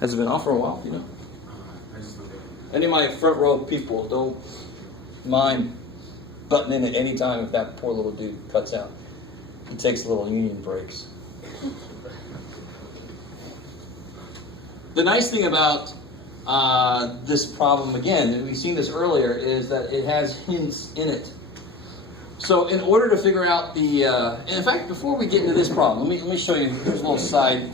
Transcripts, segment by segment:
Has it been off for a while, you know? Any of my front row people, don't mind butting in at any time if that poor little dude cuts out. He takes little union breaks. The nice thing about this problem, again, and we've seen this earlier, is that it has hints in it. So in order to figure out the, in fact, before we get into this problem, let me show you, here's a little side.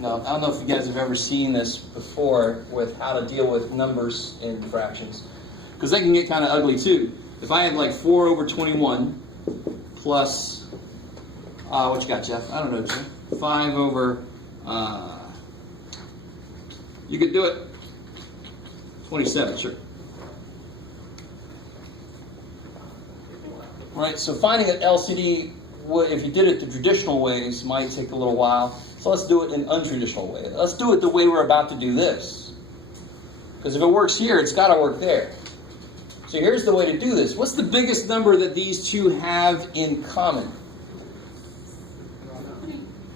Now, I don't know if you guys have ever seen this before with how to deal with numbers in fractions, because they can get kind of ugly too. If I had like 4 over 21 plus, what you got, Jeff? I don't know, Jeff. 5 over, you could do it, 27, sure. Right, so finding an LCD, if you did it the traditional ways, might take a little while. So let's do it in an untraditional way. Let's do it the way we're about to do this. Because if it works here, it's got to work there. So here's the way to do this. What's the biggest number that these two have in common?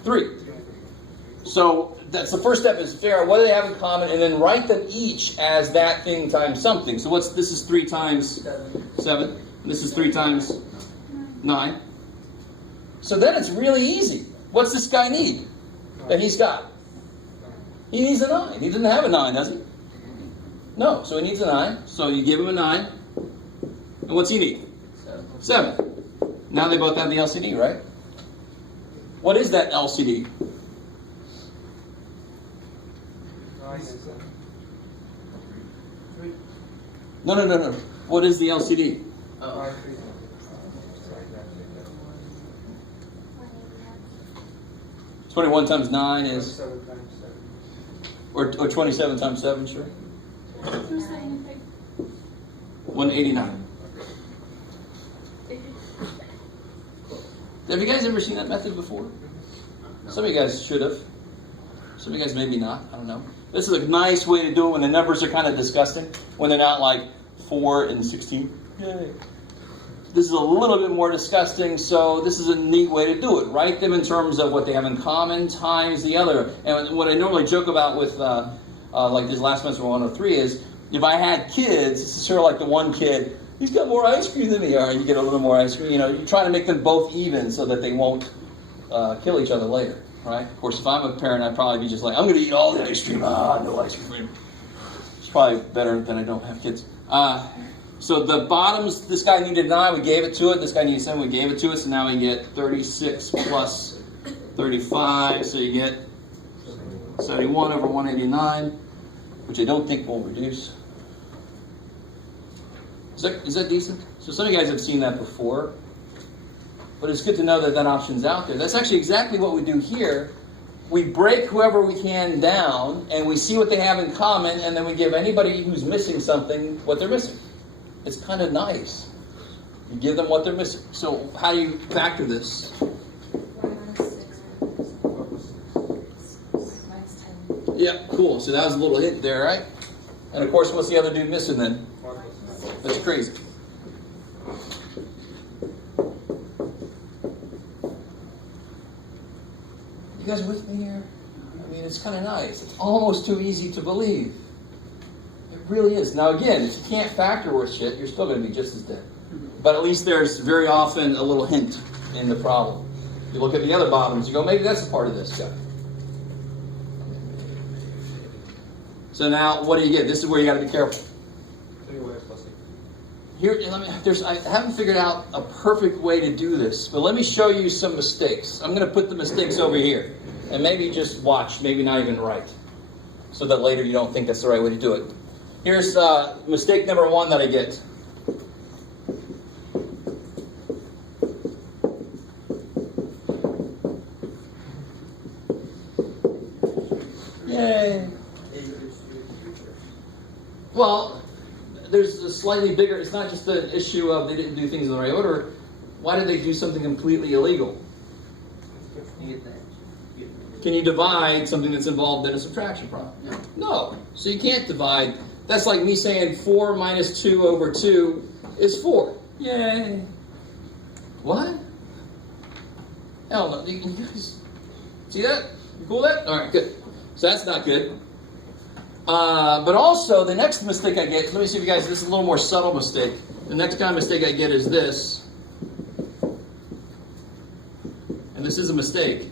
3. So that's the first step, is figure out what do they have in common, and then write them each as that thing times something. So this is 3 times 7. And this is 3 times 9. So then it's really easy. What's this guy need that he's got? He needs a 9. He doesn't have a 9, does he? No, so he needs a 9. So you give him a 9. And what's he need? 7. Now they both have the LCD, right? What is that LCD? No. What is the LCD? 21 times 9 is, or 27 times 7, sure. 189. Have you guys ever seen that method before? Some of you guys should have. Some of you guys maybe not. I don't know. This is a nice way to do it when the numbers are kind of disgusting. When they're not like 4 and 16. Yay. This is a little bit more disgusting, so this is a neat way to do it. Write them in terms of what they have in common times the other. And what I normally joke about with, like this last semester 103 is, if I had kids, this is sort of like the one kid, he's got more ice cream than me. All right, you get a little more ice cream. You know, you try to make them both even so that they won't kill each other later, right? Of course, if I'm a parent, I'd probably be just like, I'm going to eat all the ice cream. No ice cream. It's probably better than I don't have kids. So the bottoms, this guy needed 9, we gave it to it. This guy needed 7, we gave it to it. So now we get 36 plus 35. So you get 71 over 189, which I don't think will reduce. Is that decent? So some of you guys have seen that before. But it's good to know that that option's out there. That's actually exactly what we do here. We break whoever we can down, and we see what they have in common, and then we give anybody who's missing something what they're missing. It's kind of nice. You give them what they're missing. So how do you factor this? 1 - 10. Yeah, cool. So that was a little hint there, right? And of course, what's the other dude missing then? That's crazy. You guys with me here? I mean, it's kind of nice. It's almost too easy to believe. It really is. Now again, if you can't factor worth shit, you're still going to be just as dead. But at least there's very often a little hint in the problem. You look at the other bottoms, you go, maybe that's a part of this guy. So now, what do you get? This is where you got to be careful. Here, I haven't figured out a perfect way to do this, but let me show you some mistakes. I'm going to put the mistakes over here, and maybe just watch, maybe not even write, so that later you don't think that's the right way to do it. Here's mistake number 1 that I get. Yay. Well, there's a slightly bigger, it's not just the issue of they didn't do things in the right order. Why did they do something completely illegal? Can you divide something that's involved in a subtraction problem? No. So you can't divide. That's like me saying 4 minus 2 over 2 is 4. Yay. What? Hell no. You guys see that? You cool with that? All right, good. So that's not good. But also, the next mistake I get, let me see if you guys, this is a little more subtle mistake. The next kind of mistake I get is this. And this is a mistake.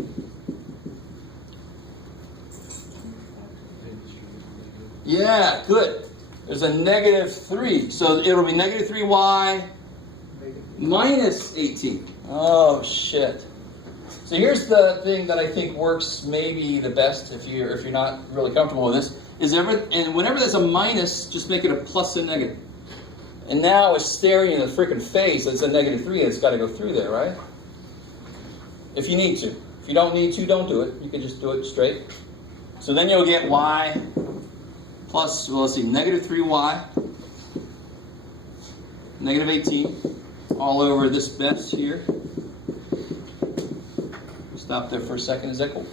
Yeah, good. There's a -3. So it'll be -3y minus 18. Oh, shit. So here's the thing that I think works maybe the best if you're not really comfortable with this. And whenever there's a minus, just make it a plus and negative. And now it's staring in the freaking face. It's a -3. It's got to go through there, right? If you need to. If you don't need to, don't do it. You can just do it straight. So then you'll get y plus, well, let's see, -3y, -18, all over this mess here. Stop there for a second. Is that cool?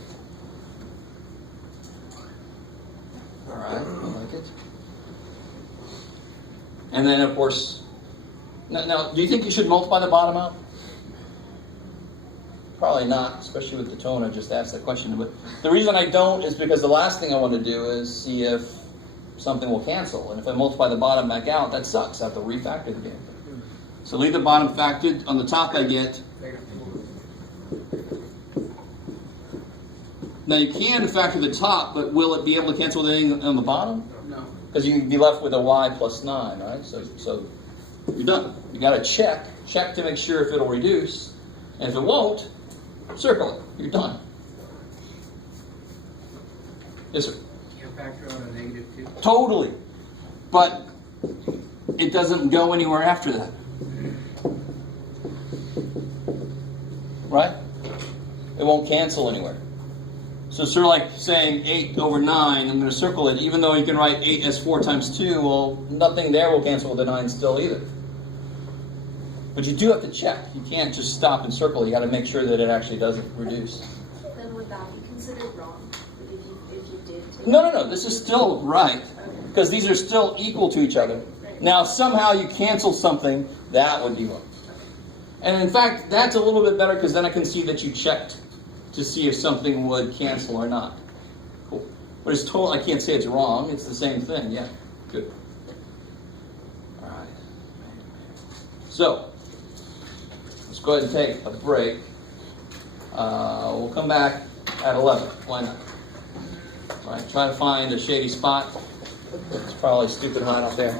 All right, I like it. And then, of course, now, do you think you should multiply the bottom out? Probably not, especially with the tone I just asked that question. But the reason I don't is because the last thing I want to do is see if something will cancel. And if I multiply the bottom back out, that sucks. I have to refactor the game. So leave the bottom factored. On the top I get. Now you can factor the top, but will it be able to cancel anything on the bottom? No. Because you can be left with a y plus 9, right? So you're done. You got to check to make sure if it'll reduce. And if it won't, circle it. You're done. Yes, sir? Can you factor out a -2? Totally. But it doesn't go anywhere after that. Right? It won't cancel anywhere. So it's sort of like saying 8 over 9, I'm going to circle it, even though you can write 8 as 4 times 2, well, nothing there will cancel with the 9 still either. But you do have to check. You can't just stop and circle. You got to make sure that it actually doesn't reduce. Then would that be considered wrong if you did take No. This is still right. Because these are still equal to each other. Now, if somehow you cancel something, that would be wrong. And in fact, that's a little bit better because then I can see that you checked to see if something would cancel or not. Cool. But it's total, I can't say it's wrong. It's the same thing. Yeah, good. All right. So, let's go ahead and take a break. We'll come back at 11. Why not? All right, try to find a shady spot. It's probably stupid hot out there.